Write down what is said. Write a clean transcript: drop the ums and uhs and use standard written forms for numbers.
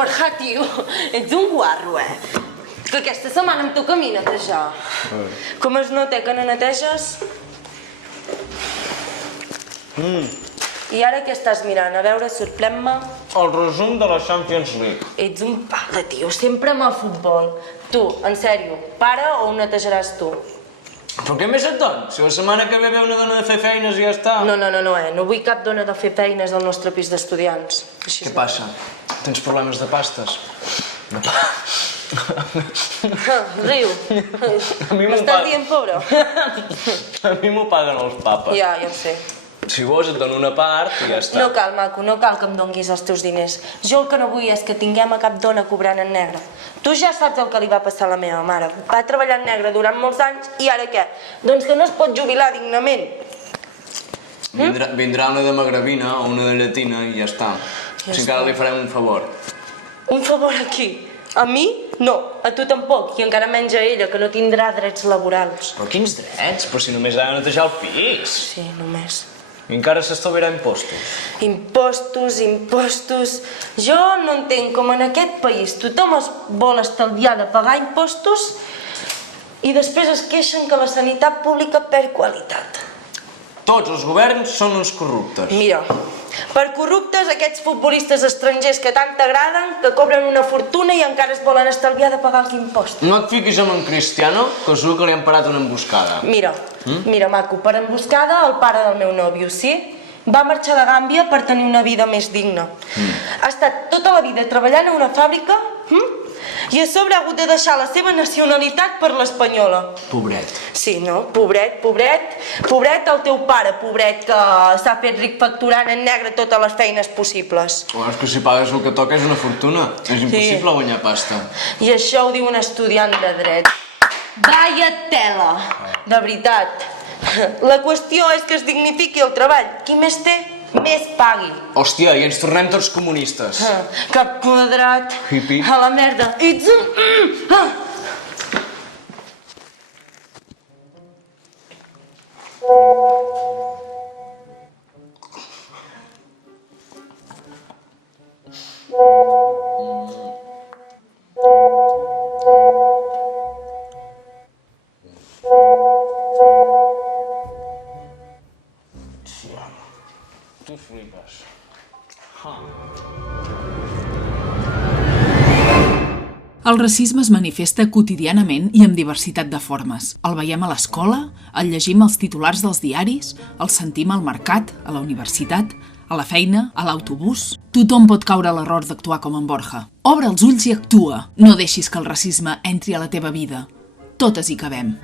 Borja, tio, ets un guarro, Que aquesta setmana em toca a mi netejar. Com es nota que no neteges? I ara què estàs mirant? A veure, sorprèn-me. El resum de la Champions League. Ets un pala, tio, sempre amb el futbol. Tu, en sèrio, para o ho netejaràs tu? Però què més et dono? Si la setmana que ve una dona de fer feines i ja està. No, no vull cap dona de fer feines al nostre pis d'estudiants. Què passa? Tens problemes de pastes? Riu. M'estàs dient pobre? A mi m'ho paguen els papes. Ja ho sé. Si vols et dono una part i ja està. No cal, maco, no cal que em donguis els teus diners. Jo el que no vull és que tinguem a cap dona cobrant en negre. Tu ja saps el que li va passar a la meva mare. Va treballar en negre durant molts anys i ara què? Doncs que no es pot jubilar dignament. Vindrà una de Magrebina o una de Llatina i ja està. Si encara li farem un favor. Un favor a qui? A mi? No, a tu tampoc, i encara menys a ella, que no tindrà drets laborals. Però quins drets? Però si només ha de netejar el pis. Sí, només. I encara s'estalviarà impostos. Impostos... Jo no entenc com en aquest país tothom es vol estalviar de pagar impostos i després es queixen que la sanitat pública perd qualitat. Tots els governs són uns corruptes. Mira, per corruptes aquests futbolistes estrangers que tant t'agraden, que cobren una fortuna i encara es volen estalviar de pagar els impostos. No et fiquis amb en Cristiano, que segur que li han parat una emboscada. Mira, maco, per emboscada el pare del meu nòvio, sí? Va marxar de Gàmbia per tenir una vida més digna. Ha estat tota la vida treballant a una fàbrica i a sobre ha hagut de deixar la seva nacionalitat per l'espanyola. Pobret. Sí, no? Pobret el teu pare, pobret, que s'ha fet ric facturant en negre totes les feines possibles. És que si pagues el que toca és una fortuna. És impossible guanyar pasta. I això ho diu un estudiant de dret. Vaya tela! De veritat. La qüestió és que es dignifiqui el treball. Qui més té, més pagui. Hòstia, i ens tornem tots comunistes. Cap quadrat. Hippie. A la merda. Ets un... Tu flipes. El racisme es manifesta quotidianament i amb diversitat de formes. El veiem a l'escola, el llegim als titulars dels diaris, el sentim al mercat, a la universitat, a la feina, a l'autobús. Tothom pot caure a l'error d'actuar com en Borja. Obre els ulls i actua. No deixis que el racisme entri a la teva vida. Totes hi cabem.